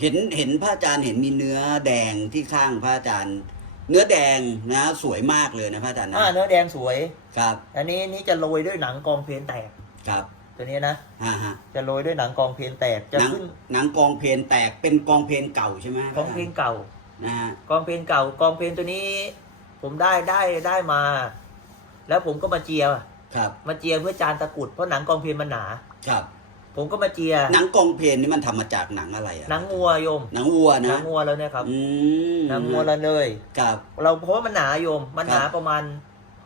เห็นเห็นพระอาจารย์เห็นมีเนื้อแดงที่ข้างพระอาจารย์ เนื้อแดงนะสวยมากเลยนะพระอาจารย์อ่านะเนื้อแดงสวย ครับอันนี้นี่จะโรยด้วยหนังกองเพลนแตก ครับตัวนี้นะฮ่าฮะจะโรยด้วยหนังกองเพลนแตก จะหนังขึ้นหนังกองเพลนแตกเป็นกองเพลนเก่าใช่ไหมกองเพลนเก่า นะฮะกองเพลนเก่ากองเพลนตัวนี้ ผมได้ได้ได้มา แล้วผมก็มาเจียครับมาเจียเพื่อจานตะกรุดเพราะหนังกองเพลนมันหนา ครับ ผมก็มาเจียหนังกองเพลนนี่มันทำมาจากหนังอะไรอะหนังงัวโยมหนังวัวหนันะงงัวแล้วเนี่ยครับอืมหนังงัวแล้วเลย ครับ เราเพราะว่ามันหนาโยม มันหนาครับ ประมาณ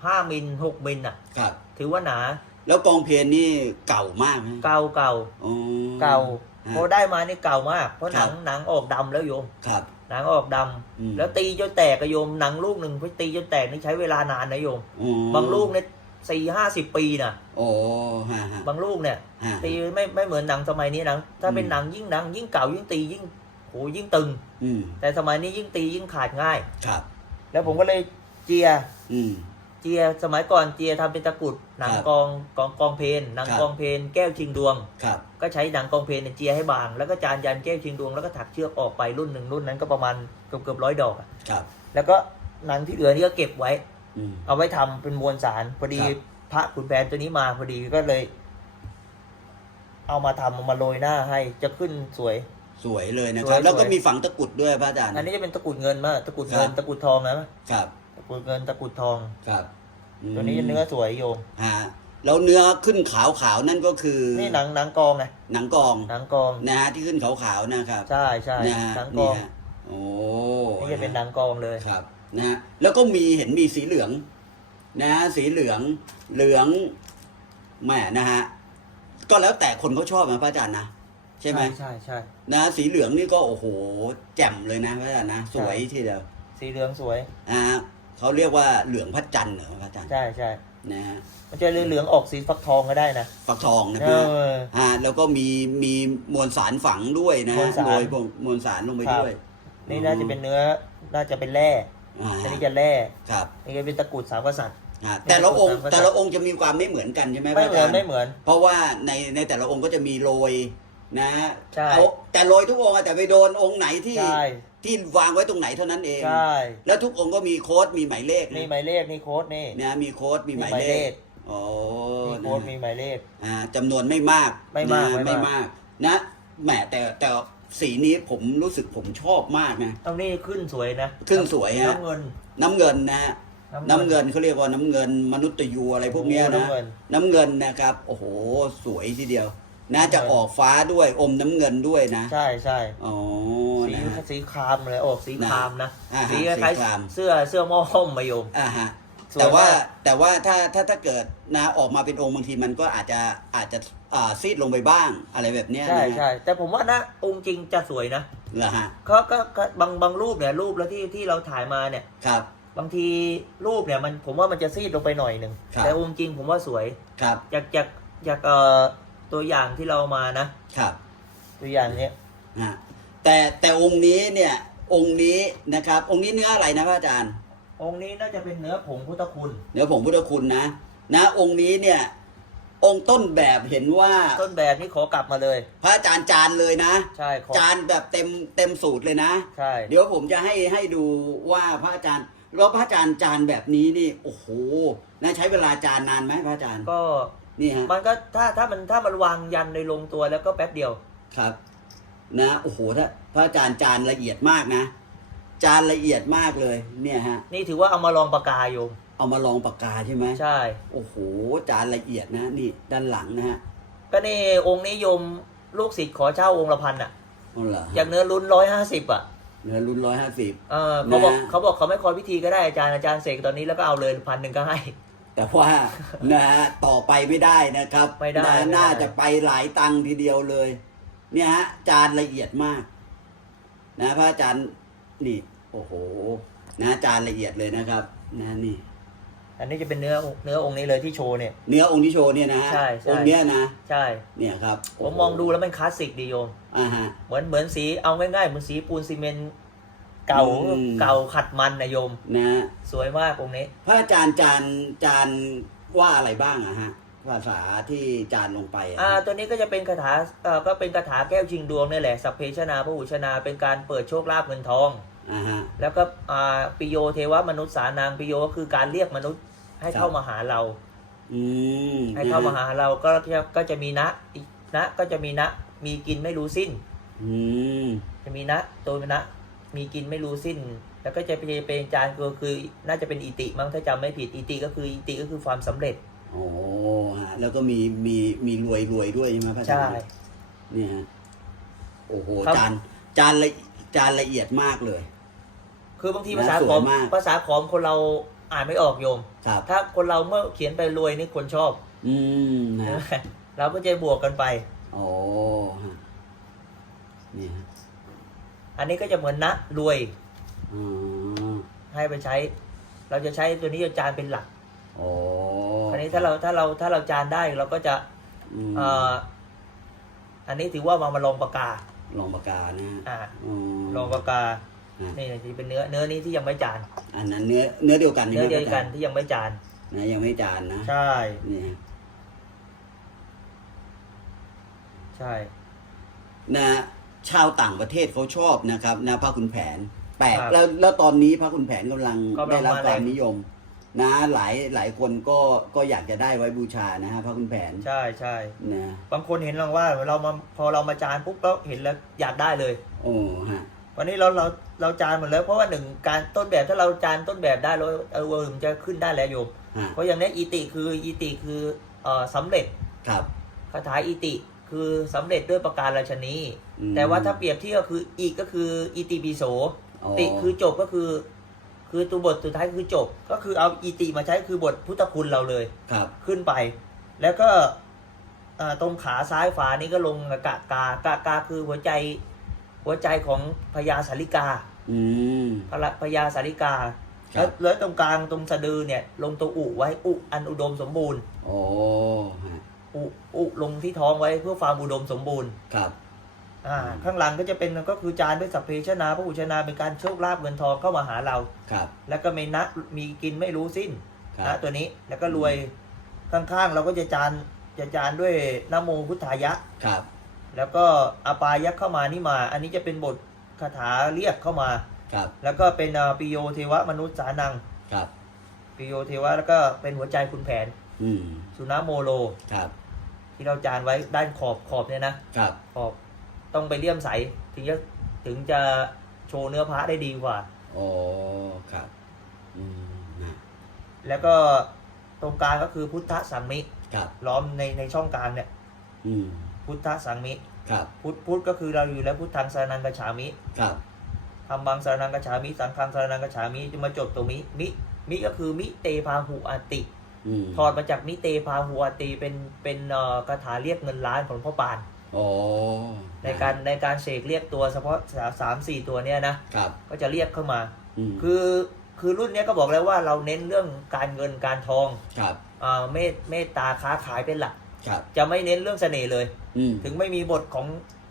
ห้ามิลหกมิลอะ ครับ ถือว่าหนาแล้วกองเพลนนี่เก่ามากไหมเก่าเก่าอ๋อ เก่าฮะพอได้มานี่เก่ามาก เพราะหนังครับ หนังออกดำแล้วโยม ครับหนังออกดำอืมแล้วตีจนแตกอะโยมหนังลูกหนึ่งไปตีจนแตกนี่ใช้เวลานานนะโยม อ๋อบางลูกเนี่ย สี่ห้าสิบปีนะโอ้ฮะฮะ บางลูกเนี่ยฮะตีไม่ไม่เหมือนหนังสมัยนี้หนังถ้าเป็นอืม หนังยิ่งหนังยิ่งเก่ายิ่งตียิ่งโหยิ่งตึง อืมแต่สมัยนี้ยิ่งตียิ่งขาดง่าย ครับ แล้วผมก็เลยเจียอืม เจียสมัยก่อนเจียทำเป็นตะกรุดหนังครับกองกองกองเพลนหนังครับ กองเพลนแก้วชิงดวง ครับ ก็ใช้หนังกองเพลนเนี่ยเจียให้บาง แล้วก็จานยันแก้วชิงดวงแล้วก็ถักเชือกออกไปรุ่นหนึ่งรุ่นนั้นก็ประมาณเกือบเกือบร้อยดอกอะครับ แล้วก็หนังที่เหลือนี่ก็เก็บไว้อืม เอาไว้ทำเป็นมวลสาร พอดีครับพระขุนแผนตัวนี้มาพอดีก็เลย เอามาทำเอามาโรยหน้าให้จะขึ้นสวยสวยเลยนะสครัวบยแล้วก็สวยมีฝังตะกรุดด้วยพระอาจารย์อันนี้จะเป็นตะกรุดเงินมากตะกรุดเงินครับตะกรุดทองนะครับตะกรุดเงินตะกรุดทองครับอืมตัวนี้เนื้อสวยโยมฮะแล้วเนื้อขึ้นขาวขาวๆนั่นก็คือนี่หนังหนังกองไงหนังกองหนังกองนะฮะที่ขึ้นขาวขาวๆนะครับ ใช่ใช่นะฮะหนังกองนี่ฮะโอ้นี่จะเป็นหนังกองเลยครับ นะฮะแล้วก็มีเห็นมีสีเหลืองนะฮะสีเหลืองเหลืองแหม่นะฮะก็แล้วแต่คนเขาชอบนะพระอาจารย์นะใช่ไหมใช่ใช่นะสีเหลืองนี่ก็โอ้โห แจ่มเลยนะพระอาจารย์นะสวยทีเดียวสีเหลืองสวยนะฮะเขาเรียกว่าเหลืองพระจันทร์เหรอพระอาจารย์ใช่ใช่นะฮะมันจะเหลืองๆออกสีฟักทองก็ได้นะฟักทองนะเอฮะอฮะแล้วก็มีมีมวลสารฝังด้วยนะมวลสารโรยมวลสารลงไปครับด้วย นี่น่าจะเป็นเนื้อน่าจะเป็นแร่ อ่าอันนี้จะแร่ครับนี่ก็เป็นตะกรุดสามกษัตริย์ฮะแต่ละองค์เป็นแต่ละองค์จะมีความไม่เหมือนกันใช่ไหมพไม่ระเหมือาอนจารย์ไม่เหมือน เพราะว่าในในแต่ละองค์ก็จะมีโรยนะใช่ เอาแต่โรยทุกองค์อะแต่ไปโดนองค์ไหนที่ใช่ที่วางไว้ตรงไหนเท่านั้นเอง ใช่แล้วทุกองค์ก็มีโค้ดมีหมายเลขนี่นะหมายเลขนี่โค้ดนี่นะมีโค้ดมีหมายมีหมายเลเลขขโอ้นี่นะโค้ดมีหมายเลข อ่าจำนวนไม่มากไม่มากนะไม่ไม่มากมากนะแหมแต่แต่ สีนี้ผมรู้สึกผมชอบมากนะตรงนี้ขึ้นสวยนะขึ้นสวยฮะน้ำเงินน้ำเงินนะฮะน้ำเงินเขาเรียกว่าน้ำเงิน มนุษย์ยูอะไรพวกเนี้ยนะน้ำเงินน้ำเงินนะครับ โอ้โห สวยทีเดียว น่าจะออกฟ้าด้วยอมน้ำเงินด้วยนะ ใช่ใช่อ๋อสีนะฮะสีครามเลยออกสีครามนะอ่าฮะสีคล้ายสีครามๆเสื้อเสื้อหม้อห้อมมาโยมอ่าฮะ สวยแต่ว่ามากแต่ว่าถ้าถ้าถ้าเกิดนะออกมาเป็นองค์บางทีมันก็อาจจะอาจจะอ่าซีดลงไปบ้างอะไรแบบเนี้ยใช่นะฮะใช่แต่ผมว่านะองค์จริงจะสวยนะเหรอฮะเขาก็ก็บางบางรูปเนี่ยรูปแล้วที่ที่เราถ่ายมาเนี่ย ครับ บางทีรูปเนี่ยมันผมว่ามันจะซีดลงไปหน่อยหนึ่งครับ แต่องค์จริงผมว่าสวยครับจากจากจากเอ่อตัวอย่างที่เรามานะครับ ตัวอย่างเนี้ยฮะแต่แต่องค์นี้เนี่ยองค์นี้นะครับ องค์นี้เนื้ออะไรนะพระอาจารย์ องค์นี้น่าจะเป็นเนื้อผงพุทธคุณเนื้อผงพุทธคุณนะ นะ องค์นี้เนี่ย องค์ต้นแบบเห็นว่า ต้นแบบนี้ขอกลับมาเลย พระอาจารย์จานเลยนะ ใช่ขอจานแบบเต็มเต็มสูตรเลยนะ ใช่เดี๋ยวผมจะให้ให้ดูว่าพระอาจารย์แล้วพระอาจารย์จานแบบนี้นี่ โอ้โหนะใช้เวลาจานนานไหมพระอาจารย์ก็นี่ฮะมันก็ถ้าถ้ามันถ้ามันวางยันในลงตัวแล้วก็แป๊บเดียวครับ นะโอ้โหถ้าพระอาจารย์จานละเอียดมากนะ จานละเอียดมากเลยเนี่ยฮะ นี่ถือว่าเอามาลองปากกาโยมเอามาลองปากกาใช่ไหมใช่ โอ้โห จานละเอียดนะนี่ด้านหลังนะฮะก็นี่องค์นี้โยมลูกศิษย์ขอเช่าองค์ละพันอะอ๋อเหรออย่างเนื้อลุ้นร้อยห้าสิบอะเนื้อรุ่นร้อยห้าสิบ เออเขาบอกนะ เขาบอกเขาไม่คอยพิธีก็ได้อาจารย์อาจารย์เสกตอนนี้แล้วก็เอาเลยพันหนึ่งก็ให้ แต่ว่า นะฮะต่อไปไม่ได้นะครับไม่ได้นะไม่ได้ น่าจะไปหลายตังค์ทีเดียวเลย เนี่ยฮะจานละเอียดมาก นะพระอาจารย์นี่ โอ้โหนะจานละเอียดเลยนะครับนะนี่อันนี้จะเป็นเนื้อเนื้อองค์นี้เลยที่โชว์เนี่ย เนื้อองค์ที่โชว์เนี่ยนะฮะใช่ใช่ องค์เนี้ยนะ ใช่ เนี่ยครับผมโโหมองดูแล้วมันคลาสสิกดีโยม อ่าฮะ เหมือนเหมือนสีเอาง่ายๆเหมือนสีปูนซีเมนต์เก่าอืม เก่าขัดมันนะโยมนะสวยมากองค์นี้ พระอาจารย์จานจานว่าอะไรบ้างอะฮะ ภาษาที่จานลงไปอะอ่า ตัวนี้ก็จะเป็นคาถาเอ่อก็เป็นคาถาแก้วชิงดวงนี่แหละสัพเพชนาพหูชนาเป็นการเปิดโชคลาภเงินทอง อ่าฮะ แล้วก็อ่าปิโยเทวมนุษย์สานางปิโยก็คือการเรียกมนุษย์ให้ครับเข้ามาหาเรา อืมให้เข้ามาหาเราก็จะก็จะมีนะอีกนะก็จะมีนะมีกินไม่รู้สิ้น อืมจะมีนะตัวนะ มีกินไม่รู้สิ้น แล้วก็จะเป็นเป็นจานก็คือ น่าจะเป็นอิติมั้งถ้าจำไม่ผิดอิติก็คืออิติก็คือความสำเร็จโอ้ฮะ แล้วก็มีมีมีรวยรวยด้วยใช่ไหมพระอาจาใช่รย์เนี่ยฮะโอ้โหครับ จานจานละจานละเอียดมากเลย คือบางทีนะภาษาสวยขอมมากภาษาขอมคนเราอ่านไม่ออกโยมครับถ้าคนเราเมื่อเขียนไปรวยนี่คนชอบ อืมนะเราก็จะบวกกันไปโอ้ฮะเนี่ยฮะอันนี้ก็จะเหมือนนะรวยอ๋อให้ไปใช้ เราจะใช้ตัวนี้จานเป็นหลักโอ้คราวนี้ถ้าเราถ้าเราถ้าเราจานได้เราก็จะอืมเอ่ออันนี้ถือว่ามามาลองปากกาลองปากกานะฮะอ่าอืมลองปากกา อะนี่ที่เป็นเนื้อเนื้อนี้ที่ยังไม่จาน อันนั้นเนื้อเนื้อเดียวกันใช่เนื้ไหอมเดียวกันพระอาจารที่ยังไม่จานนะยังไม่จานนะ ใช่เนี่ยใช่นะชาวต่างประเทศเขาชอบนะครับนะพระขุนแผน แปลกแล้วแล้วตอนนี้พระขุนแผนกำลังได้รับความนิยม นะหลายหลายคนก็ก็อยากจะได้ไว้บูชานะฮะพระขุนแผนใช่ใช่นะบางคนเห็นเราว่าเรามาพอเรามาจานปุ๊บแล้วเห็นแล้วอยากได้เลย โอ้ฮะวันนี้เราเรา เราจานหมดแล้วเพราะว่าหนึ่งการต้นแบบถ้าเราจานต้นแบบได้แล้วเออเออมันจะขึ้นได้แล้วโยมฮะเพราะอย่างนี้อีติคืออีติคือเอ่อสำเร็จครับ คาถาอีติคือสำเร็จด้วยประการราชนีอืม แต่ว่าถ้าเปรียบเทียบก็คืออีกก็คืออีติปิโส อ๋อติคือจบก็คือ คือตัวบทสุดท้ายคือจบ ก็คือเอาอีติมาใช้คือบทพุทธคุณเราเลย ครับขึ้นไป แล้วก็เอ่อตรงขาซ้ายฝานี่ก็ลงกะกากากาคือหัวใจ หัวใจของพญาสาริกาอืม พระพญาสาริกา ครัแล้วบ แล้วตรงกลางตรงสะดือเนี่ย ลงตัวอุไว้อุอันอุดมสมบูรณ์ โอ้ฮะอุอุลงที่ท้องไว้เพื่อความอุดมสมบูรณ์ครับ อ่าข้างหลังก็จะเป็นก็คือจานด้วยสัพเพชนาพระอุชนาเป็นการโชคลาภเงินทองเข้ามาหาเรา ครับแล้วก็มีนะมีกินไม่รู้สิ้นครันะบตัวนี้แล้วก็รวยข้างๆเราก็จะจานจะจานด้วยนะโมพุทธายะ ครับ แล้วก็อปายะเข้ามานี่มา อันนี้จะเป็นบทคาถาเรียกเข้ามา ครับ แล้วก็เป็นอ่าปิโยเทวมนุษย์สานังครับ ปิโยเทวะแล้วก็เป็นหัวใจคุณแผน อืม สุนาโมโล ครับ ที่เราจานไว้ด้านขอบขอบเนี่ยนะครับ ขอบต้องไปเลี่ยมใสถึงจะถึงจะโชว์เนื้อพระได้ดีกว่าโอ้ครับ อืมนะแล้วก็ตรงกลางก็คือพุทธสังมิ ครับ ล้อมในในช่องกลางเนี่ย อืม พุทธสังมิ ครับพุทธพุทธก็คือเราอยู่แล้วพุทธังสรนังกัจฉามิครับธรรมังสรนังกัจฉามิ สังฆังสรนังกัจฉามิจะมาจบตรงมิมิ มิก็คือมิเตพาหุอาติ อืมถอดมาจากมิเตพาหุอาติเป็นเป็นเอ่อคาถาเรียกเงินล้านของพ่อปาน โอ้ในการในการเสกเรียกตัวเฉพาะสาสามสี่ตัวเนี้ยนะครับก็จะเรียกเข้ามาอืมคือคือรุ่นเนี้ยก็บอกแล้วว่าเราเน้นเรื่องการเงินการทองครับ อ่าเมตเมตตาค้าขายเป็นหลัก ครับ จะไม่เน้นเรื่องเสน่ห์เลย อืมถึงไม่มีบทของ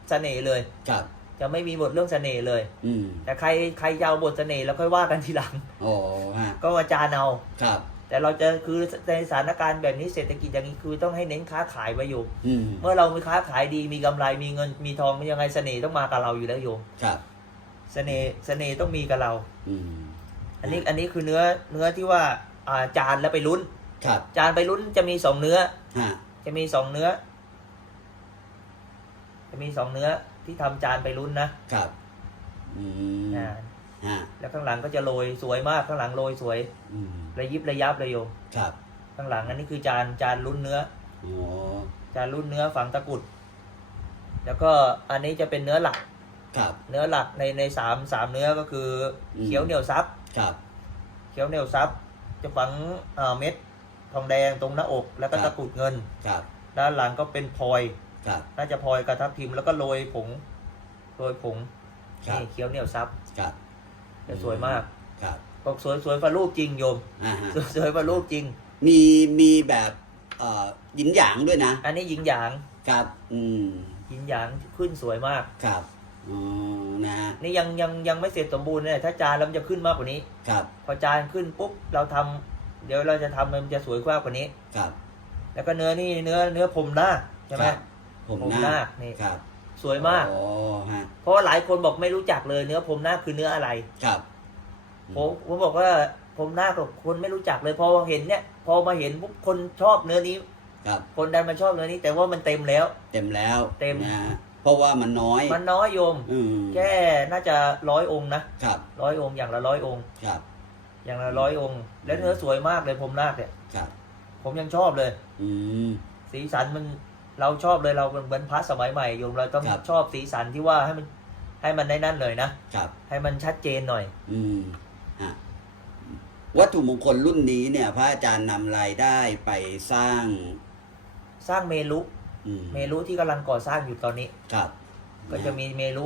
เสน่ห์เลย ครับ จะไม่มีบทเรื่องเสน่ห์เลย อืมแต่ใครใครจะเอาบทเสน่ห์แล้วค่อยว่ากันทีหลังโอ้ฮะก็อาจารย์เอาครับ แต่เราจะคือในสถานการณ์แบบนี้เศรษฐกิจอย่างนี้คือต้องให้เน้นค้าขายไว้อยู่ อืมเมื่อเรามีค้าขายดีมีกำไรมีเงินมีทองยังไงเสน่ห์ต้องมากับเราอยู่แล้วโยมครับ เสน่ห์เสน่ห์ต้องมีกับเรา อืมอันนี้อันนี้คือเนื้อเนื้อที่ว่าอ่าจานแล้วไปลุ้น ครับ จานไปลุ้นจะมีสองเนื้อ ฮะ จะมีสองเนื้อ จะมีสองเนื้อที่ทำจานไปลุ้นนะครับอืมอ่าฮะแล้วข้างหลังก็จะโรยสวยมากข้างหลังโรยสวยอืมระยิบระยับเลยโยมครับ ข้างหลังอันนี้คือจานจานลุ้นเนื้อโอ้จานรุ่นเนื้อฝังตะกรุด แล้วก็อันนี้จะเป็นเนื้อหลักครับ เนื้อหลักในในสามสามเนื้อก็คืออมเขียวเหนียวซับครับ เขียวเหนียวซับจะฝังเอ่อเม็ด ทองแดงตรงหน้าอกแล้วก็ตะกรุดเงิน ครับด้านหลังก็เป็นพลอย ครับ น่าจะพลอยกระทับทิมแล้วก็โรยผงโรยผงครับ นี่เขียวเหนียวซับครับจะสวยมากครับบอกสวยสวยฟ้ารูปจริงโยม อ่าฮะสวยสวยฟ้ารูปจริง มีมีแบบเอ่อหยินหยางด้วยนะ อันนี้หญิงหยางครับ อืม หญิงหยางขึ้นสวยมาก ครับอ๋อนะฮะนี่ยังยังยังไม่เสร็จสมบูรณ์เนี่ยถ้าจานแล้วมันจะขึ้นมากกว่านี้ ครับ พอจานขึ้นปุ๊บเราทำ เดี๋ยวเราจะทำมันจะสวยกว่ากว่านี้ ครับ แล้วก็เนื้อนี่เนื้อเนื้อผมนาคใช่ไหม ครับ ผมผมนานาคคนี่ ครับสวยมาก อ๋อฮะเพราะว่าหลายคนบอกไม่รู้จักเลยเนื้อผมนาคคือเนื้ออะไร ครับผมผมบอกว่าผมนาคกับคนไม่รู้จักเลยพอเห็นเนี่ย พอมาเห็นปุ๊บคนชอบเนื้อนี้ ครับ คนดันมาชอบเนื้อนี้ แต่ว่ามันเต็มแล้ว เต็มแล้วเต็ม นะฮะเพราะว่ามันน้อยมันน้อยโยม อืมแค่น่าจะร้อยองค์นะครับ ร้อยองค์อย่างละร้อยองค์ ครับ อย่างละร้อยองค์ และเนื้อสวยมากเลยผมนาคเนี่ยครับ ผมยังชอบเลย อืม สีสันมันเราชอบเลยเราเหมือนพระสมัยใหม่โยมเราต้องครับ ชอบสีสันที่ว่าให้มันให้มันได้นั่นเลยนะ ครับ ให้มันชัดเจนหน่อย อืมฮะวัตถุมงคลรุ่นนี้เนี่ย พระอาจารย์นำรายได้ไปสร้าง สร้างเมลุอืมเมลุที่กำลังก่อสร้างอยู่ตอนนี้ ครับก็จะมีเมลุ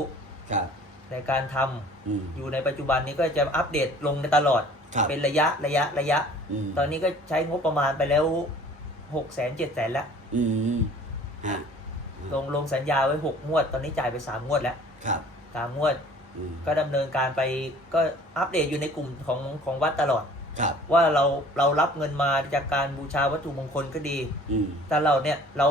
ครับ ในการทำอืมอยู่ในปัจจุบันนี้ก็จะอัปเดตลงในตลอด ครับเป็นระยะระยะระยะอืมตอนนี้ก็ใช้งบประมาณไปแล้วหกแสนเจ็ดแสนแล้วอืมฮะลงลงสัญญาไว้หกงวด ตอนนี้จ่ายไปสามงวดแล้วครับสามงวดอืมก็ดำเนินการไปก็อัปเดตอยู่ในกลุ่มของของวัดตลอด ครับ ว่าเราเรารับเงินมาจากการบูชาวัตถุมงคลก็ดีอืมแต่เราเนี่ยเรา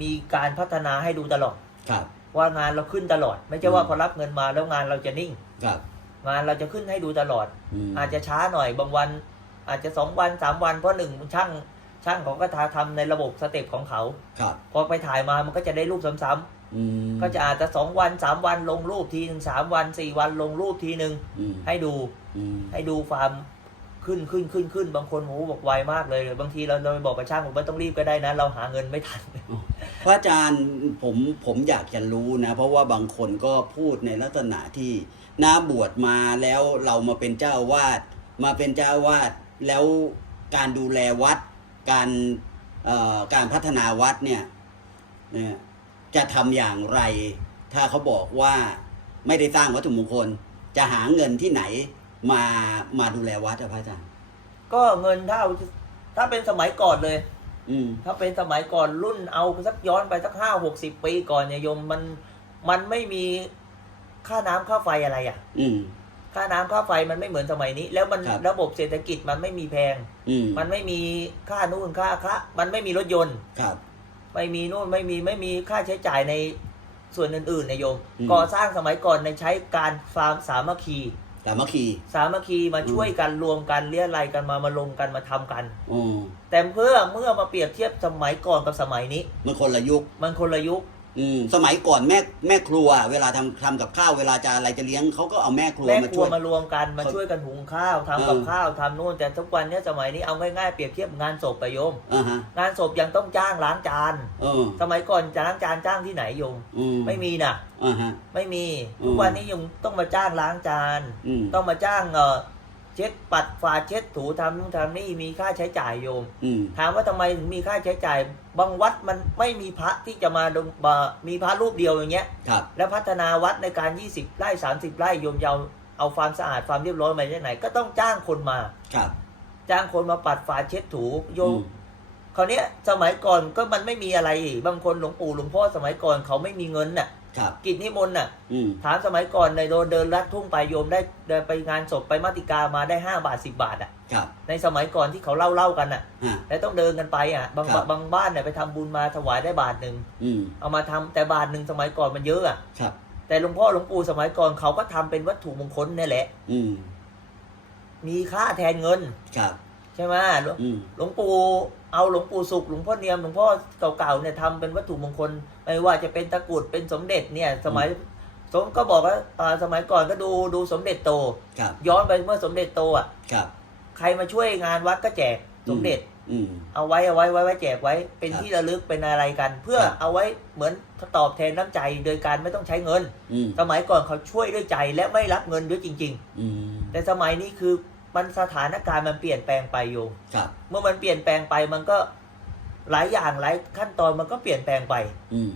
มีการพัฒนาให้ดูตลอด ครับ ว่างานเราขึ้นตลอด ไม่ใช่ว่าอืม พอรับเงินมาแล้วงานเราจะนิ่ง ครับ งานเราจะขึ้นให้ดูตลอดมอาจจะช้าหน่อยบางวัน อาจจะสองวันสามวันเพราะหนึ่งช่างช่างของก็ทาทำในระบบสเต็ปของเขาครับพอไปถ่ายมามันก็จะได้รูปซ้ำอืมๆก็จะอาจจะสองวันสามวันลงรูปทีหนึ่งสามวันสี่วันลงรูปทีหนึ่งอืมให้ดูอืมให้ดูความ ขึ้นขึ้นขึ้นขึ้นบางคนโอ้บอกไวมากเลยบางทีเราเราไปบอกกับช่างผมว่าต้องรีบก็ได้นะ เราหาเงินไม่ทัน พระอาจารย์ผมผมอยากจะรู้นะ เพราะว่าบางคนก็พูดในลักษณะที่น้าบวชมาแล้วเรามาเป็นเจ้าวาดมาเป็นเจ้าวาดแล้วการดูแลวัด การการพัฒนาวัดเนี่ยเนี่ยจะทำอย่างไร ถ้าเขาบอกว่าไม่ได้สร้างวัตถุมงคล จะหาเงินที่ไหน มามาดูแลวัดอะพระอาจารย์ ก็เงินถ้าเอาถ้าเป็นสมัยก่อนเลย อืม ถ้าเป็นสมัยก่อนรุ่นเอาสักย้อนไปสักห้าหกสิบปีก่อนเนี่ยโยมมันมันไม่มีค่าน้ำค่าไฟอะไรอะ อืม ค่าน้ำค่าไฟมันไม่เหมือนสมัยนี้ แล้วมันครับ ระบบเศรษฐกิจมันไม่มีแพง อืมมันไม่มีค่านู่นค่าค่ามันไม่มีรถยนต์ ครับ ไม่มีนู่นไม่มีไม่มีค่าใช้จ่ายในส่วนอื่นๆในยโยม อืม ก่อสร้างสมัยก่อนในใช้การฟาร์มสามัคคี สามัคคีสามัคคีมาช่วยกันรวมกันเลี้ยไรกันมามาลงกันมาทำกัน อืมแต่เพื่อเมื่อมาเปรียบเทียบสมัยก่อนกับสมัยนี้ มันคนละยุค มันคนละยุค อืมสมัยก่อนแม่แม่ครัว เวลาทำทำกับข้าวเวลาจะอะไรจะเลี้ยงเขาก็เอาแม่ครัวแม่มาครัช่ววย มารวมกันมาเขาช่วยกันหุงข้าวทำเออกับข้าวทำนู่นแต่ทุกวันเนี้ยสมัยนี้เอาง่ายๆเปรียบเทียบงานศพไปโยม อ่าฮะงานศพยังต้องจ้างล้างจาน เออสมัยก่อนจะล้างจานจ้างที่ไหนโยม อืมไม่มีนะอ่าฮะ ไม่มีอืม ทุกวันนี้ยังต้องมาจ้างล้างจาน อืมต้องมาจ้างเออ เช็ดปัดฝาเช็ดถูทำนู่นทำนี่มีค่าใช้จ่ายโยม อืม ถามว่าทำไมถึงมีค่าใช้จ่าย บางวัดมันไม่มีพระที่จะมาดงมามีพระรูปเดียวอย่างเงี้ย ครับ แล้วพัฒนาวัดในการ 20 ไร่ 30 ไร่โยมยาวเอาความสะอาดความเรียบร้อยมาจากไหน ก็ต้องจ้างคนมา ครับ จ้างคนมาปัดฝาเช็ดถูโยอืมมคราวเนี้ยสมัยก่อนก็มันไม่มีอะไรอีกบางคนหลวงปู่หลวงพ่อสมัยก่อนเขาไม่มีเงินน่ะ ครับ กิจนิมนต์น่ะ อืม ถามสมัยก่อนในโดนเดินลัดทุ่งไปโยมได้เดินไปงานศพไปมาติกามาได้5บาท10บาทอะ ครับในสมัยก่อนที่เขาเล่าเล่าๆกันอะ ฮะ แล้วต้องเดินกันไปอะ บางครับ บางบ้านเนี่ยไปทำบุญมาถวายได้บาทหนึ่งอืม เอามาทำแต่บาทหนึ่งสมัยก่อนมันเยอะอะ ครับ แต่หลวงพ่อหลวงปู่สมัยก่อนเขาก็ทำเป็นวัตถุมงคลเนี่ยแหละ อืม มีค่าแทนเงิน ครับ ใช่ไหมหลวงอืม หลวงปู่เอาหลวงปู่สุขหลวงพ่อเนียมหลวงพ่อเก่าๆเนี่ยทำเป็นวัตถุมงคลไม่ว่าจะเป็นตะกรุดเป็นสมเด็จเนี่ย สมัยสมก็บอกว่าอ่าสมัยก่อนก็ดูดูสมเด็จโต ครับ ย้อนไปเมื่อสมเด็จโตอะครับ ใครมาช่วยงานวัดก็แจกสมเด็จ อืม เอาไว้เอาไว้ไว้ไว้แจกไว้ เป็นครับที่ระลึกเป็นอะไรกัน เพื่อครับ เอาไว้เหมือนตอบแทนน้ำใจโดยการไม่ต้องใช้เงิน อืมสมัยก่อนเขาช่วยด้วยใจและไม่รับเงินด้วยจริง อืม ๆ แต่สมัยนี้คือ มันสถานการณ์มันเปลี่ยนแปลงไปโยมครับ เมื่อมันเปลี่ยนแปลงไปมันก็หลายอย่างหลายขั้นตอนมันก็เปลี่ยนแปลงไป อืม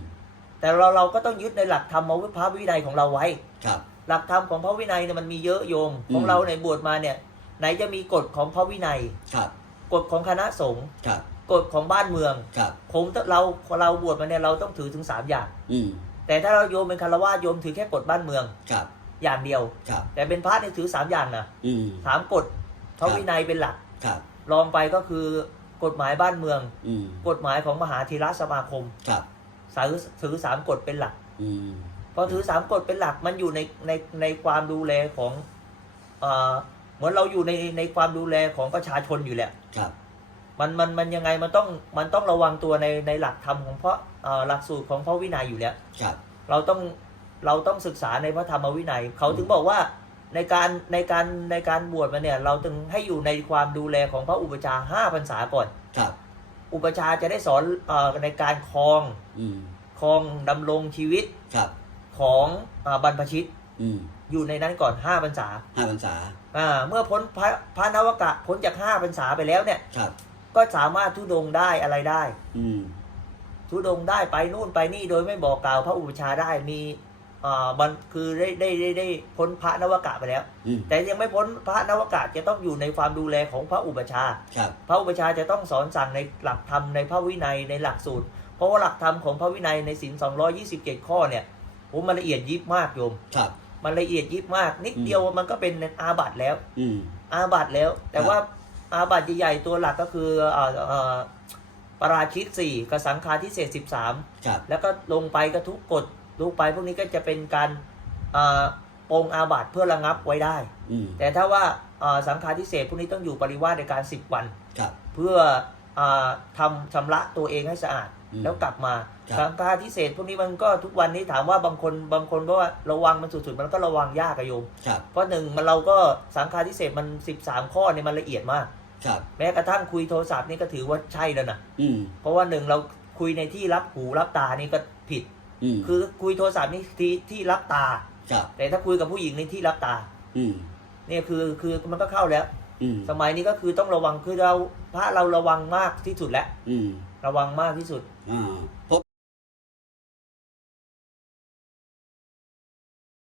แต่เราเราก็ต้องยึดในหลักธรรมวิพระวินัยของเราไว้ ครับ หลักธรรมของพระวินัยเนี่ยมันมีเยอะโยมของอืมเราในบวชมาเนี่ย ไหนจะมีกฎของพระวินัย ครับ กฎของคณะสงฆ์ครับ กฎของบ้านเมือง ครับ ผมเราเราบวชมาเนี่ยเราต้องถือถึงสามอย่าง อืมแต่ถ้าเราโยมเป็นคารวะโยมถือแค่กฎบ้านเมือง ครับ อย่างเดียว ครับ แต่เป็นพระเนี่ยถือสามอย่างนะอืม สามกฎพระครับ วินัยเป็นหลักครับ รองไปก็คือกกฎหมายบ้านเมือง อืม กฎหมายของมหาธีระสมาคมครับ ถือถือสามกฎเป็นหลัก อืม พอถือสามกฎเป็นหลักมันอยู่ในในในความดูแลของเอ่อเหมือนเราอยู่ในในความดูแลของประชาชนอยู่แหละ ครับ มันมันมันยังไงมันต้องมันต้องระวังตัวในในหลักธรรมของพระเอ่อหลักสูตรของพระวินัยอยู่แล้ว ครับ เราต้อง เราต้องศึกษาในพระธรรมวินัย เขาถึงบอกว่าในการในการในการบวชมาเนี่ย เราถึงให้อยู่ในความดูแลของพระอุปชฌาย์ห้าพรรษาก่อน ครับ อุปชฌาย์จะได้สอนเออในการครองอืมครองดำรงชีวิตครับ ของเออบรรพชิตอืมอยู่ในนั้นก่อนห้าพรรษาห้าพรรษาอ่าเมื่อพ้นพระพระนวกะพ้นจากห้าพรรษาไปแล้วเนี่ย ครับ ก็สามารถทุดงค์ได้อะไรได้ อืมทุดงค์ได้ไปนู่นไปนี่โดยไม่บอกกล่าวพระอุปชฌาย์ได้มี อ่าบันคือได้ได้ได้ได้พ้นพระนวกะไปแล้ว อืมแต่ยังไม่พ้นพระนวกะจะต้องอยู่ในความดูแลของพระอุปชฌาย์ ครับ พระอุปชฌาย์จะต้องสอนสั่งในหลักธรรมในพระวินัยในหลักสูตร เพราะว่าหลักธรรมของพระวินัยในศีล227 ข้อเนี่ยผมมันละเอียดยิบมากโยม ครับ มันละเอียดยิบมาก นิดอืม เดียวมันก็เป็นอาบัติแล้ว อืม อาบัติแล้ว แต่ครับว่าอาบัติใหญ่ๆตัวหลักก็คือเอ่อเอ่อปาราชิกสี่กสังฆาทิเศษสิบสามครับ แล้วก็ลงไปก็ทุกกฎ ลงไปพวกนี้ก็จะเป็นการอ่าปรงอาบัติเพื่อระงับไว้ได้อืมแต่ถ้าว่าอ่าสังฆาทิเศษพวกนี้ต้องอยู่ปริวาสในการสิบวันครับเพื่ออาทำชำระตัวเองให้สะอาดอืมแล้วกลับมาครับสังฆาทิเศษพวกนี้มันก็ทุกวันนี้ถามว่าบางคนบางคนเพราะว่าระวังมันสุดๆมันก็ระวังยากอะโยมครับเพราะหนึ่งมันเราก็สังฆาทิเศษมัน 13 ข้อเนี่ยมันละเอียดมากครับแม้กระทั่งคุยโทรศัพท์นี่ก็ถือว่าใช่แล้วนะอืมเพราะว่าหนึ่งเราคุยในที่รับหูรับตานี่ก็ผิด อืม คือคุยโทรศัพท์นี่ที่ที่รับตา ครับแต่ถ้าคุยกับผู้หญิงในที่รับตา อืมเนี่ยคือคือมันก็เข้าแล้ว อืมสมัยนี้ก็คือต้องระวังคือเราพระเราระวังมากที่สุดแล้ว อืมระวังมากที่สุด อ่าเพราะ